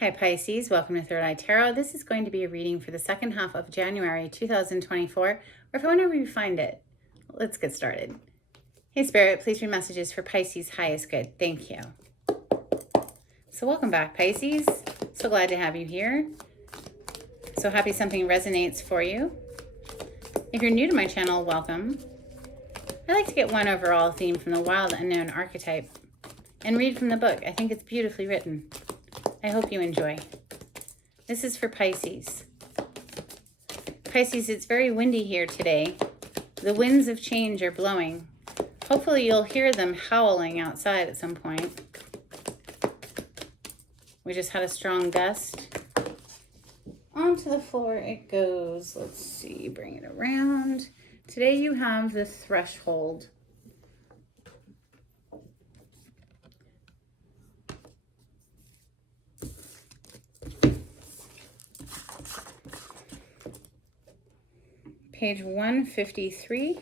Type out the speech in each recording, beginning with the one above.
Hi Pisces, welcome to Third Eye Tarot. This is going to be a reading for the second half of January 2024, or if whenever you find it. Let's get started. Hey Spirit, please read messages for Pisces highest good. Thank you. So welcome back Pisces. So glad to have you here. So happy something resonates for you. If you're new to my channel, welcome. I like to get one overall theme from the wild unknown archetype and read from the book. I think it's beautifully written. I hope you enjoy. This is for Pisces. Pisces, it's very windy here today. The winds of change are blowing. Hopefully you'll hear them howling outside at some point. We just had a strong gust. Onto the floor it goes. Let's see, bring it around. Today you have the threshold. Page 153.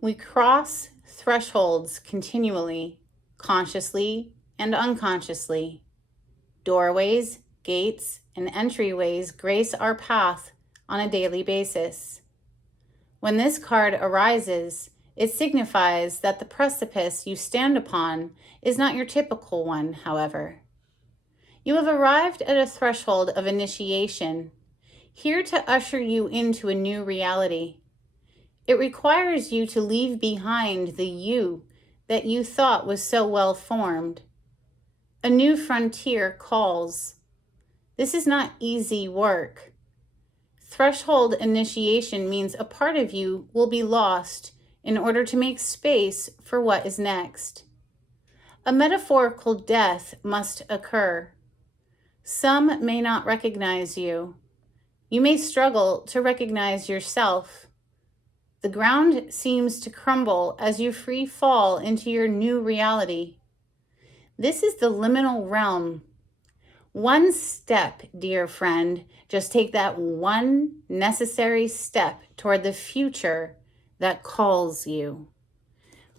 We cross thresholds continually, consciously and unconsciously. Doorways, gates, and entryways grace our path on a daily basis. When this card arises, it signifies that the precipice you stand upon is not your typical one, however. You have arrived at a threshold of initiation, here to usher you into a new reality. It requires you to leave behind the you that you thought was so well formed. A new frontier calls. This is not easy work. Threshold initiation means a part of you will be lost in order to make space for what is next. A metaphorical death must occur. Some may not recognize you. You may struggle to recognize yourself. The ground seems to crumble as you free fall into your new reality. This is the liminal realm. One step, dear friend, just take that one necessary step toward the future that calls you.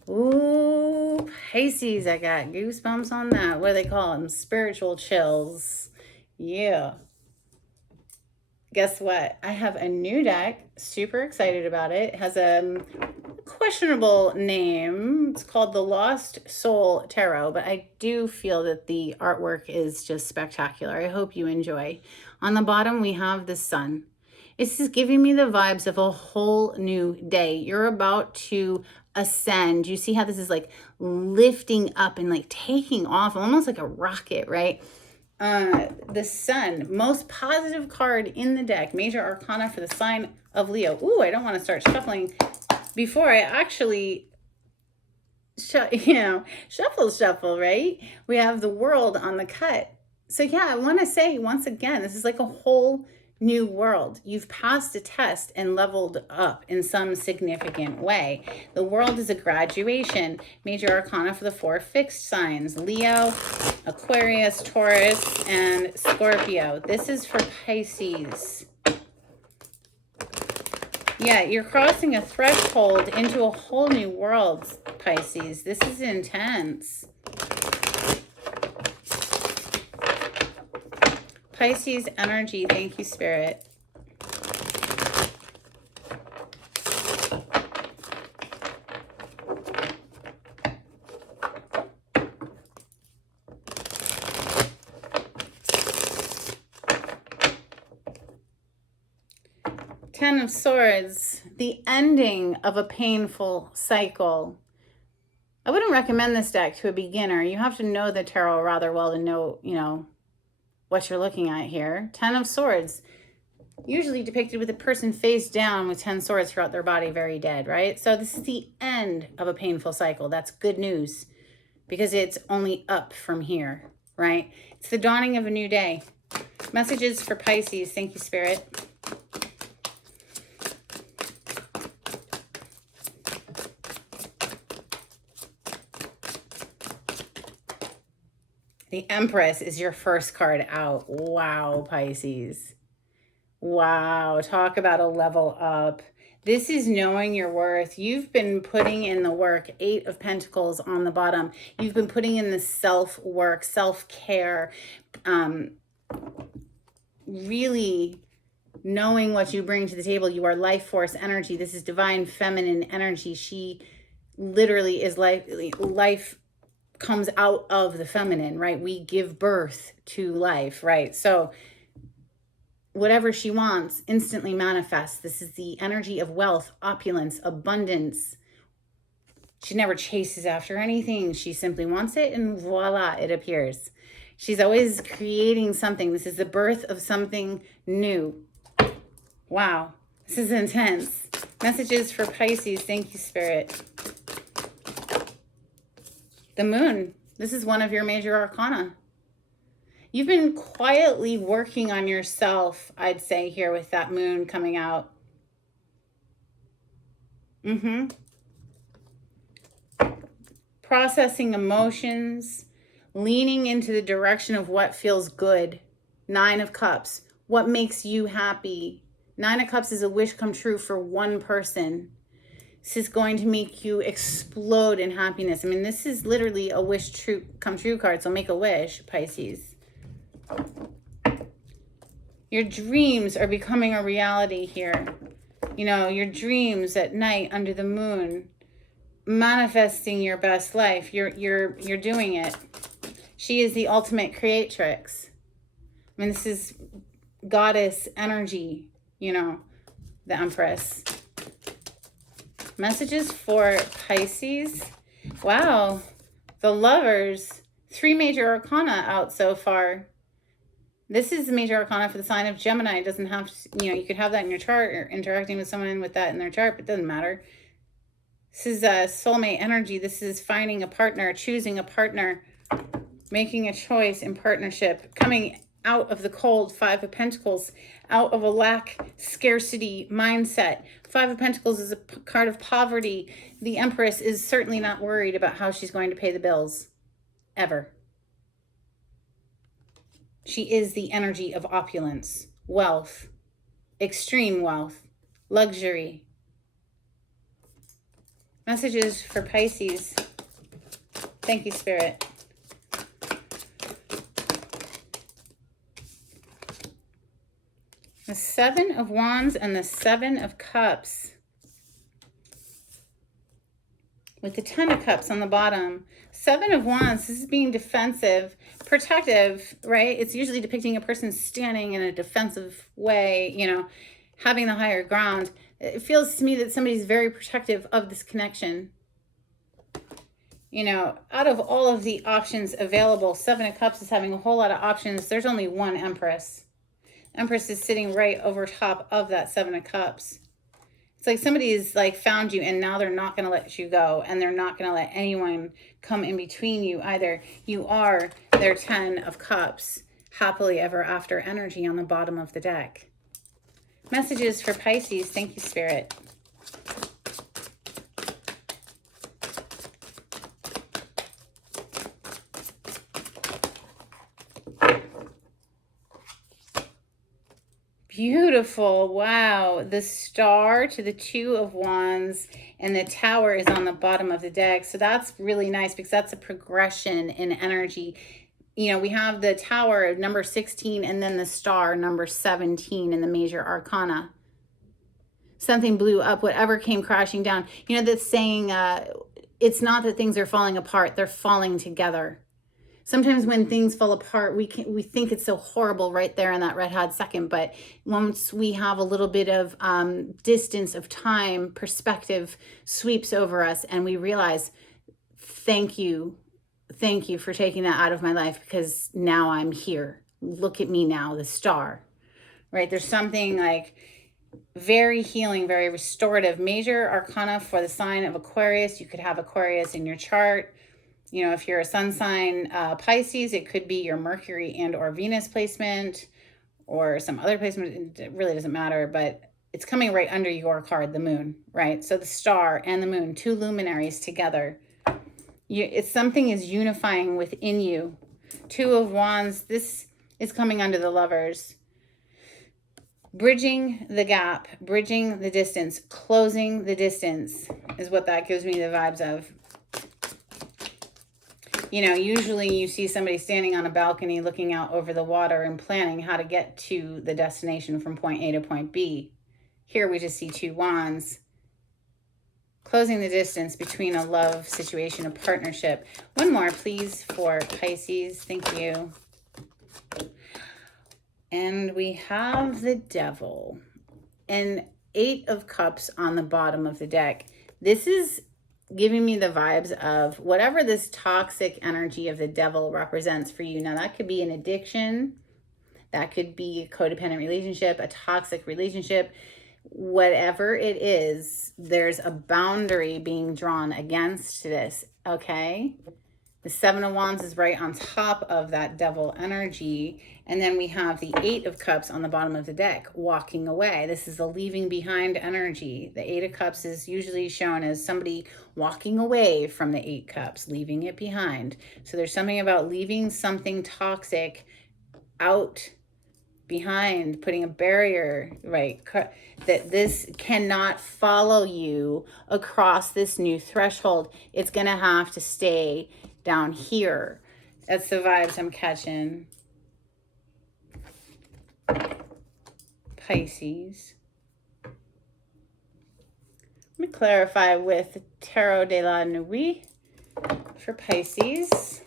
Ooh, Pisces, I got goosebumps on that. What do they call them? Spiritual chills. Yeah. Guess what? I have a new deck. Super excited about it. It has a questionable name. It's called the Lost Soul Tarot, but I do feel that the artwork is just spectacular. I hope you enjoy. On the bottom, we have the sun. This is giving me the vibes of a whole new day. You're about to ascend. You see how this is like lifting up and like taking off, almost like a rocket, right? The sun, most positive card in the deck, major arcana for the sign of Leo. Ooh, I don't want to start shuffling before I actually shuffle, right? We have the world on the cut. So yeah, I want to say once again, this is like a whole new world. You've passed a test and leveled up in some significant way. The world is a graduation. Major arcana for the 4 fixed signs: Leo, Aquarius, Taurus, and Scorpio. This is for Pisces. Yeah, you're crossing a threshold into a whole new world, Pisces. This is intense. Pisces energy, thank you, Spirit. Ten of Swords, the ending of a painful cycle. I wouldn't recommend this deck to a beginner. You have to know the tarot rather well to know, what you're looking at here. 10 of Swords, usually depicted with a person face down with 10 swords throughout their body, very dead, right? So this is the end of a painful cycle. That's good news because it's only up from here, right? It's the dawning of a new day. Messages for Pisces. Thank you, Spirit. The Empress is your first card out. Wow, Pisces. Wow, talk about a level up. This is knowing your worth. You've been putting in the work. 8 of Pentacles on the bottom. You've been putting in the self-work, self-care, really knowing what you bring to the table. You are life force energy. This is divine feminine energy. She literally is life comes out of the feminine, right? We give birth to life, right? So whatever she wants instantly manifests. This is the energy of wealth, opulence, abundance. She never chases after anything. She simply wants it, and voila, it appears. She's always creating something. This is the birth of something new. Wow, this is intense. Messages for Pisces. Thank you, Spirit. The moon. This is one of your major arcana. You've been quietly working on yourself, I'd say, here with that moon coming out. Processing emotions, leaning into the direction of what feels good. 9 of Cups. What makes you happy? 9 of Cups is a wish come true for one person. This is going to make you explode in happiness. I mean, this is literally a wish come true card. So make a wish, Pisces. Your dreams are becoming a reality here. You know, your dreams at night under the moon, manifesting your best life. You're doing it. She is the ultimate creatrix. I mean, this is goddess energy, you know, the Empress. Messages for Pisces. Wow, the Lovers. 3 major arcana out so far. This is the major arcana for the sign of Gemini. It doesn't have to, you know, you could have that in your chart or interacting with someone with that in their chart, but it doesn't matter. This is soulmate energy. This is finding a partner, choosing a partner, making a choice in partnership, coming out of the cold. 5 of Pentacles, out of a lack, scarcity mindset. 5 of Pentacles is a card of poverty. The Empress is certainly not worried about how she's going to pay the bills, ever. She is the energy of opulence, wealth, extreme wealth, luxury. Messages for Pisces. Thank you, Spirit. The 7 of Wands and the 7 of Cups. With the 10 of Cups on the bottom. 7 of Wands, this is being defensive, protective, right? It's usually depicting a person standing in a defensive way, you know, having the higher ground. It feels to me that somebody's very protective of this connection. You know, out of all of the options available, 7 of Cups is having a whole lot of options. There's only one Empress. Empress is sitting right over top of that 7 of Cups. It's like somebody's like found you and now they're not going to let you go, and they're not going to let anyone come in between you either. You are their 10 of Cups, happily ever after energy on the bottom of the deck. Messages for Pisces. Thank you, Spirit. Beautiful. Wow. The Star to the 2 of Wands, and the Tower is on the bottom of the deck. So that's really nice because that's a progression in energy. You know, we have the Tower number 16 and then the Star number 17 in the major arcana. Something blew up, whatever came crashing down. You know, that saying, it's not that things are falling apart, they're falling together. Sometimes when things fall apart, we think it's so horrible right there in that red hot second. But once we have a little bit of distance of time, perspective sweeps over us, and we realize, thank you for taking that out of my life, because now I'm here. Look at me now, the Star, right? There's something like very healing, very restorative. Major arcana for the sign of Aquarius. You could have Aquarius in your chart. You know, if you're a sun sign Pisces, it could be your Mercury and or Venus placement or some other placement. It really doesn't matter, but it's coming right under your card, the moon, right? So the Star and the moon, 2 luminaries together. It's something is unifying within you. 2 of Wands, this is coming under the Lovers. Bridging the gap, bridging the distance, closing the distance is what that gives me the vibes of. You know, usually you see somebody standing on a balcony looking out over the water and planning how to get to the destination from point A to point B. Here we just see two wands. Closing the distance between a love situation, a partnership. One more, please, for Pisces. Thank you. And we have the Devil. And 8 of Cups on the bottom of the deck. This is giving me the vibes of whatever this toxic energy of the Devil represents for you. Now, that could be an addiction. That could be a codependent relationship, a toxic relationship. Whatever it is, there's a boundary being drawn against this, okay? The 7 of Wands is right on top of that Devil energy. And then we have the 8 of Cups on the bottom of the deck, walking away. This is the leaving behind energy. The 8 of Cups is usually shown as somebody walking away from the 8 Cups, leaving it behind. So there's something about leaving something toxic out behind, putting a barrier, right? That this cannot follow you across this new threshold. It's going to have to stay down here. That's the vibes I'm catching. Pisces. Let me clarify with Tarot de la Nuit for Pisces.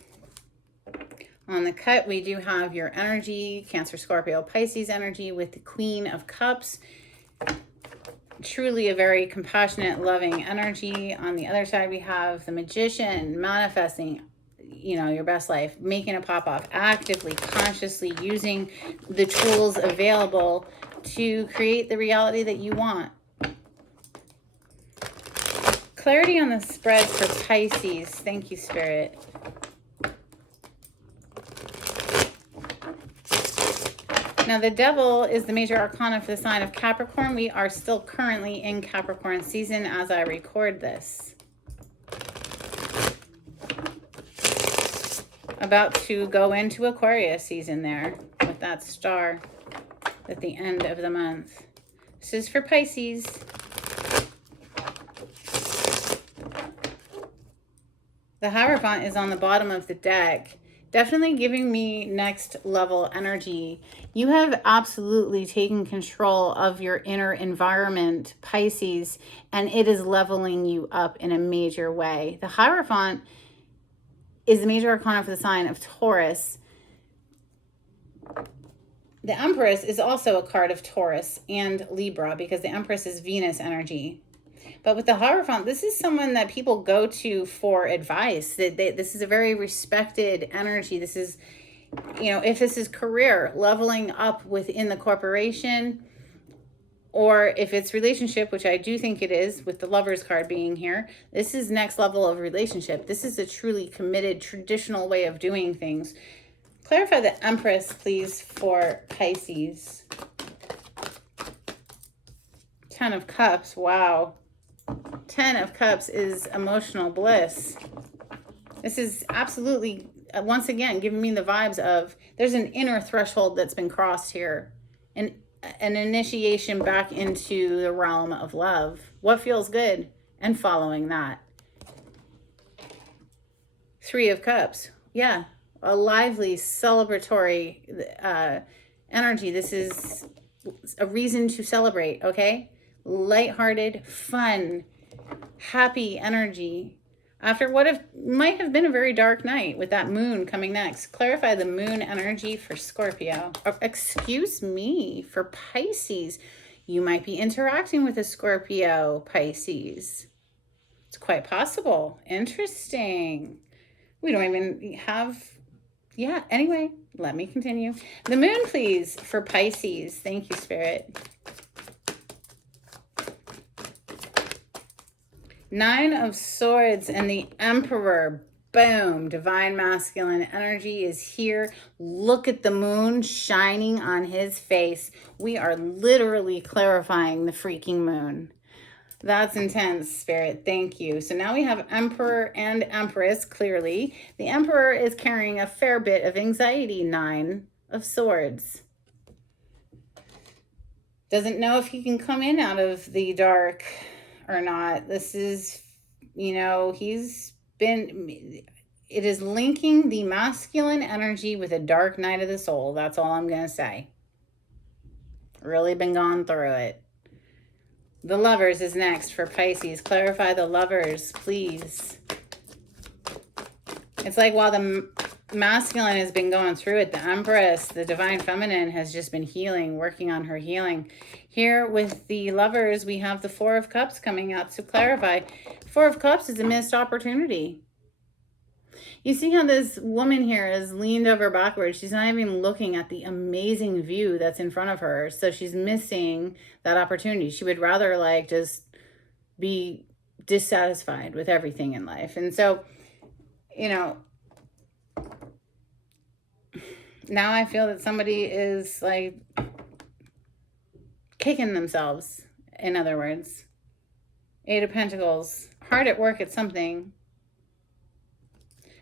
On the cut, we do have your energy, Cancer, Scorpio, Pisces energy with the Queen of Cups. Truly a very compassionate, loving energy. On the other side, we have the Magician, manifesting, you know, your best life, making it pop off, actively, consciously using the tools available to create the reality that you want. Clarity on the spread for Pisces. Thank you, Spirit. Now, the Devil is the major arcana for the sign of Capricorn. We are still currently in Capricorn season as I record this. About to go into Aquarius season there with that star at the end of the month. This is for Pisces. The Hierophant is on the bottom of the deck. Definitely giving me next level energy. You have absolutely taken control of your inner environment, Pisces, and it is leveling you up in a major way. The Hierophant is the major arcana for the sign of Taurus. The Empress is also a card of Taurus and Libra because the Empress is Venus energy. But with the Hierophant, this is someone that people go to for advice. This is a very respected energy. This is, you know, if this is career, leveling up within the corporation, or if it's relationship, which I do think it is with the Lovers card being here, this is next level of relationship. This is a truly committed, traditional way of doing things. Clarify the Empress, please, for Pisces. 10 of Cups, wow. 10 of Cups is emotional bliss. This is absolutely, once again, giving me the vibes of there's an inner threshold that's been crossed here. An initiation back into the realm of love. What feels good? And following that. 3 of Cups. Yeah, a lively, celebratory energy. This is a reason to celebrate, okay? Lighthearted, fun, happy energy after what might have been a very dark night with that moon coming next. Clarify the moon energy for Scorpio. Excuse me, for Pisces. You might be interacting with a Scorpio, Pisces. It's quite possible. Interesting. We don't even have... Yeah, anyway, let me continue. The moon, please, for Pisces. Thank you, Spirit. 9 of Swords and the Emperor. Boom. Divine masculine energy is here. Look at the moon shining on his face. We are literally clarifying the freaking moon. That's intense, Spirit. Thank you. So now we have Emperor and Empress, clearly. The Emperor is carrying a fair bit of anxiety. 9 of Swords. Doesn't know if he can come in out of the dark or not. This is, he's been, it is linking the masculine energy with a dark night of the soul. That's all I'm going to say. Really been going through it. The Lovers is next for Pisces. Clarify the Lovers, please. It's like while the masculine has been going through it, the Empress, the Divine Feminine, has just been healing, working on her healing. Here with the Lovers, we have the Four of Cups coming out to clarify. Four of Cups is a missed opportunity. You see how this woman here is leaned over backwards. She's not even looking at the amazing view that's in front of her. So she's missing that opportunity. She would rather like just be dissatisfied with everything in life. And so, now I feel that somebody is like kicking themselves, in other words. Eight of Pentacles, hard at work at something.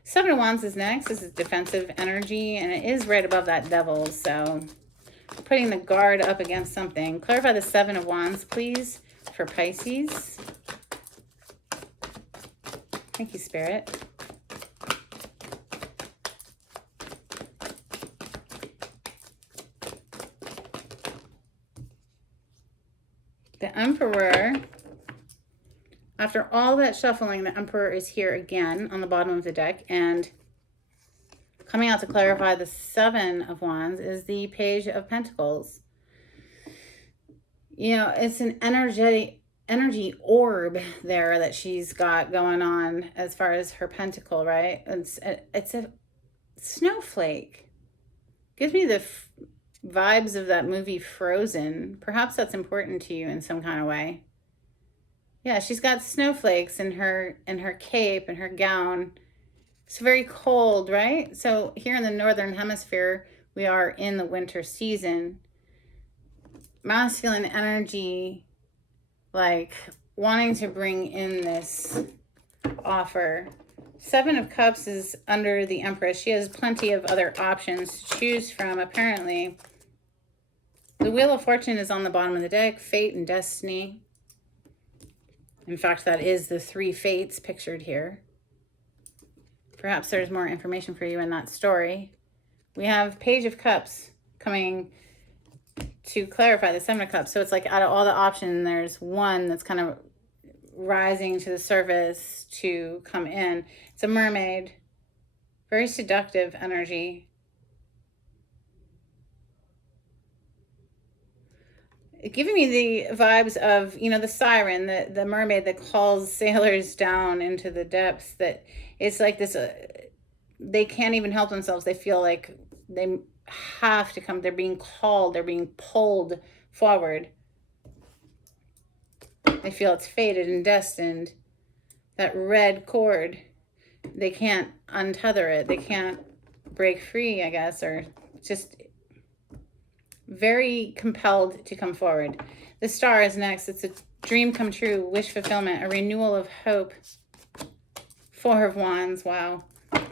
Seven of Wands is next. This is defensive energy, and it is right above that Devil, so putting the guard up against something. Clarify the Seven of Wands, please, for Pisces. Thank you, Spirit. The Emperor, after all that shuffling, the Emperor is here again on the bottom of the deck, and coming out to clarify the Seven of Wands is the Page of Pentacles. It's an energy orb there that she's got going on as far as her pentacle, right? It's a snowflake. Gives me the vibes of that movie Frozen. Perhaps that's important to you in some kind of way. Yeah, she's got snowflakes in her cape and her gown. It's very cold, right? So here in the Northern Hemisphere, we are in the winter season. Masculine energy, like wanting to bring in this offer. Seven of Cups is under the Empress. She has plenty of other options to choose from, apparently. The Wheel of Fortune is on the bottom of the deck. Fate and Destiny. In fact, that is the three fates pictured here. Perhaps there's more information for you in that story. We have Page of Cups coming to clarify the Seven of Cups. So it's like out of all the options, there's one that's kind of rising to the surface to come in. It's a mermaid. Very seductive energy. Giving me the vibes of, the siren, the mermaid that calls sailors down into the depths, that it's like this, they can't even help themselves. They feel like they have to come. They're being called. They're being pulled forward. They feel it's fated and destined. That red cord, they can't untether it. They can't break free, I guess, or just very compelled to come forward. The Star is next. It's a dream come true, wish fulfillment, a renewal of hope. Four of Wands, wow.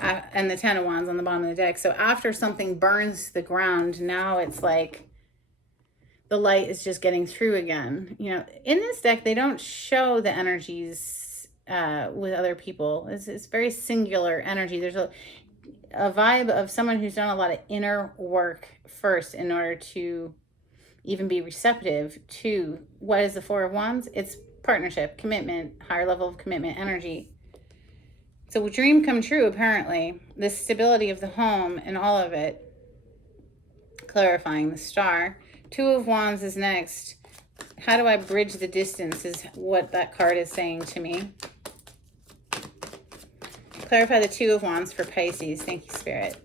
And the Ten of Wands on the bottom of the deck. So after something burns the ground, now it's like the light is just getting through again. In this deck, they don't show the energies with other people. It's very singular energy. There's a vibe of someone who's done a lot of inner work first in order to even be receptive to what is the Four of Wands. It's partnership, commitment, higher level of commitment energy. So a dream come true, apparently. The stability of the home and all of it. Clarifying the Star. Two of Wands is next. How do I bridge the distance is what that card is saying to me. Clarify the Two of Wands for Pisces. Thank you, Spirit.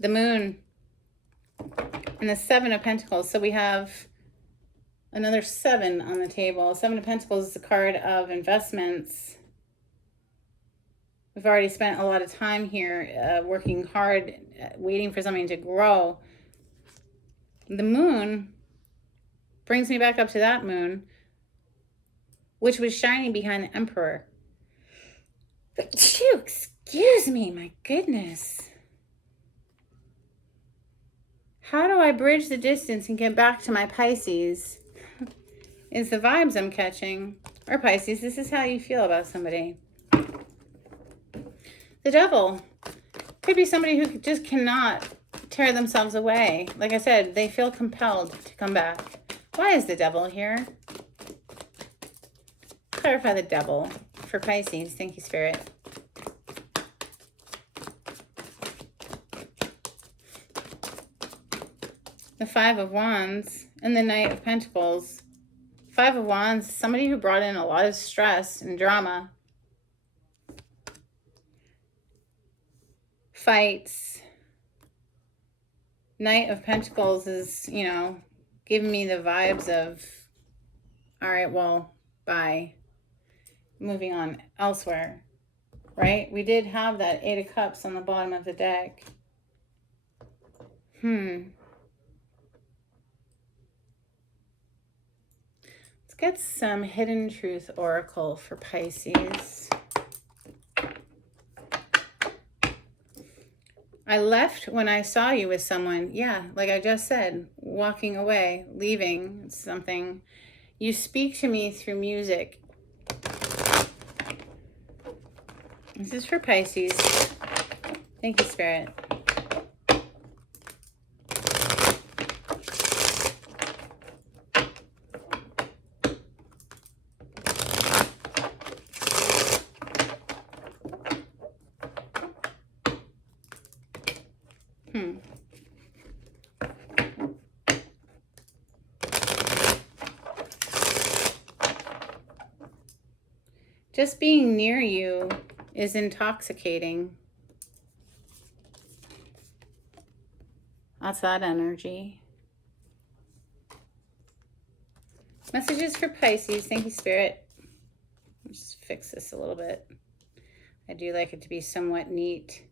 The Moon and the Seven of Pentacles. So we have another seven on the table. Seven of Pentacles is a card of investments. We've already spent a lot of time here working hard, waiting for something to grow. The Moon brings me back up to that moon, which was shining behind the Emperor. Excuse Excuse me, my goodness. How do I bridge the distance and get back to my Pisces? Is the vibes I'm catching. Or Pisces, this is how you feel about somebody. The Devil. Could be somebody who just cannot tear themselves away. Like I said, they feel compelled to come back. Why is the Devil here? Clarify the Devil for Pisces. Thank you, Spirit. The Five of Wands and the Knight of Pentacles. Five of Wands, somebody who brought in a lot of stress and drama. Fights. Knight of Pentacles is, you know, giving me the vibes of, all right, well, bye. Moving on elsewhere, right? We did have that Eight of Cups on the bottom of the deck. Let's get some Hidden Truth Oracle for Pisces. I left when I saw you with someone. Yeah, like I just said, walking away, leaving something. You speak to me through music. This is for Pisces. Thank you, Spirit. Just being near you is intoxicating. That's that energy. Messages for Pisces. Thank you, Spirit. Let's just fix this a little bit. I do like it to be somewhat neat.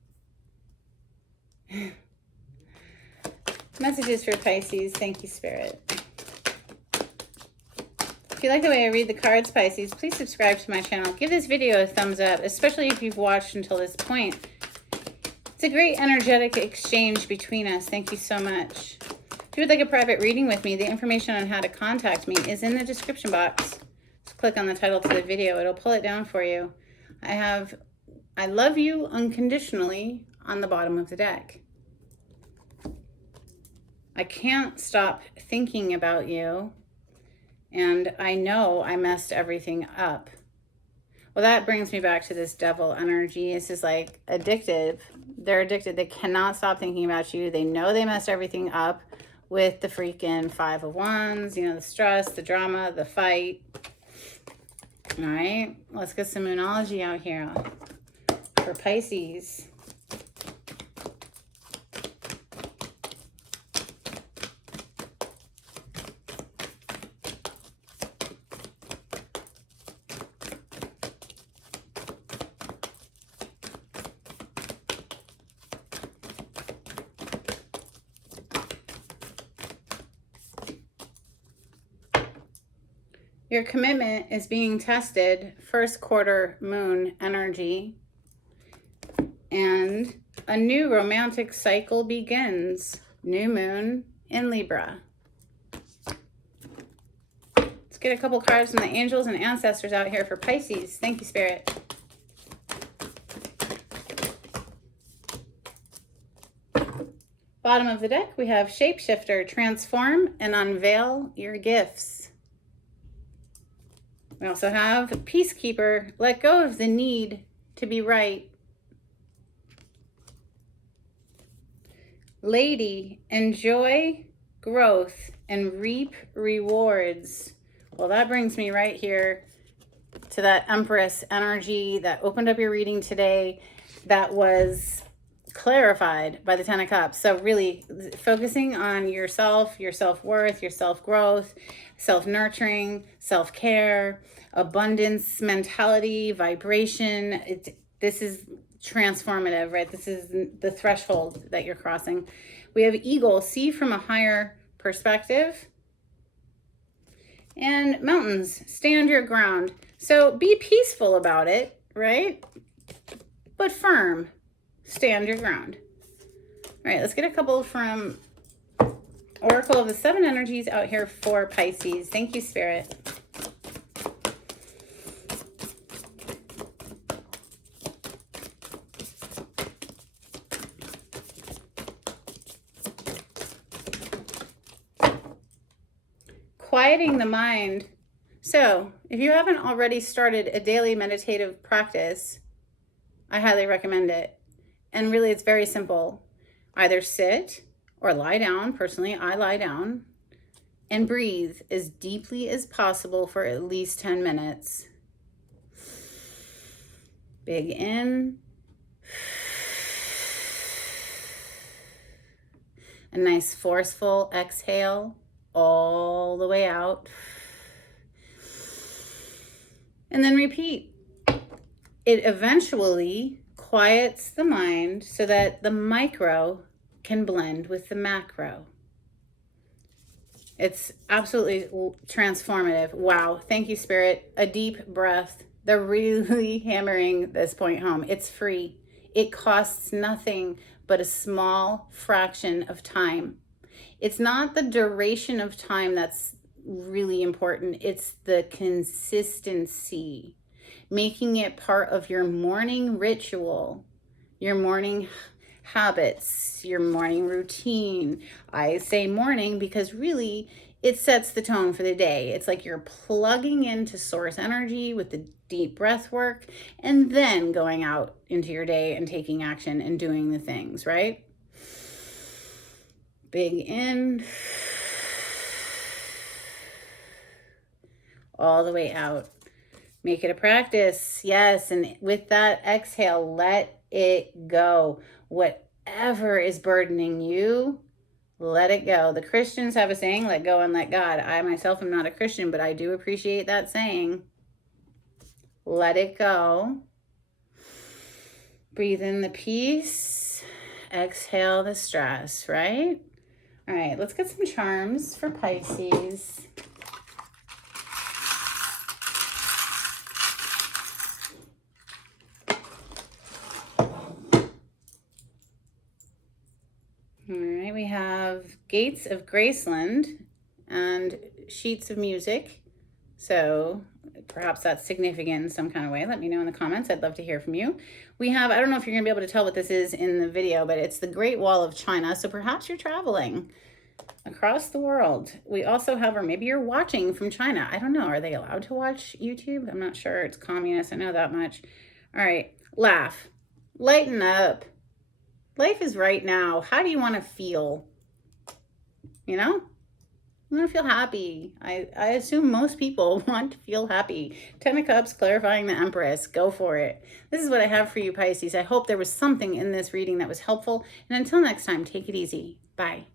Messages for Pisces. Thank you, Spirit. If you like the way I read the cards, Pisces, please subscribe to my channel. Give this video a thumbs up, especially if you've watched until this point. It's a great energetic exchange between us. Thank you so much. If you would like a private reading with me, the information on how to contact me is in the description box. Just click on the title to the video. It'll pull it down for you. I have I love you unconditionally on the bottom of the deck. I can't stop thinking about you. And I know I messed everything up. Well, that brings me back to this Devil energy. This is like addictive. They're addicted. They cannot stop thinking about you. They know they messed everything up with the freaking Five of Wands, you know, the stress, the drama, the fight. All right, let's get some Moonology out here for Pisces. Your commitment is being tested, first quarter moon energy, and a new romantic cycle begins, new moon in Libra. Let's get a couple cards from the angels and ancestors out here for Pisces. Thank you, Spirit. Bottom of the deck, we have Shapeshifter, transform and unveil your gifts. We also have Peacekeeper, let go of the need to be right. Lady, enjoy growth and reap rewards. Well, that brings me right here to that Empress energy that opened up your reading today, that was clarified by the Ten of Cups. So really focusing on yourself, your self-worth, your self-growth, self-nurturing, self-care, abundance mentality, vibration. This is transformative, right? This is the threshold that you're crossing. We have Eagle, see from a higher perspective. And Mountains, stand your ground. So be peaceful about it, right? but firm. Stand your ground. All right, let's get a couple from Oracle of the Seven Energies out here for Pisces. Thank you, Spirit. Quieting the mind. So, if you haven't already started a daily meditative practice, I highly recommend it. And really, it's very simple. Either sit or lie down. Personally, I lie down and breathe as deeply as possible for at least 10 minutes. Big in. A nice forceful exhale all the way out. And then repeat. It eventually quiets the mind so that the micro can blend with the macro. It's absolutely transformative. Wow. Thank you, Spirit. A deep breath. They're really hammering this point home. It's free. It costs nothing but a small fraction of time. It's not the duration of time that's really important. It's the consistency. Making it part of your morning ritual, your morning habits, your morning routine. I say morning because really it sets the tone for the day. It's like you're plugging into source energy with the deep breath work and then going out into your day and taking action and doing the things, right? Big in. All the way out. Make it a practice. Yes. And with that exhale, let it go. Whatever is burdening you, let it go. The Christians have a saying, let go and let God. I myself am not a Christian, but I do appreciate that saying. Let it go. Breathe in the peace. Exhale the stress, right? All right, let's get some charms for Pisces. All right, we have Gates of Graceland and Sheets of Music. So perhaps that's significant in some kind of way. Let me know in the comments. I'd love to hear from you. We have, I don't know if you're going to be able to tell what this is in the video, but it's the Great Wall of China. So perhaps you're traveling across the world. We also have, or maybe you're watching from China. I don't know. Are they allowed to watch YouTube? I'm not sure. It's communist. I know that much. All right. Laugh. Lighten up. Life is right now. How do you want to feel? You know? You want to feel happy. I assume most people want to feel happy. 10 of Cups, clarifying the Empress. Go for it. This is what I have for you, Pisces. I hope there was something in this reading that was helpful. And until next time, take it easy. Bye.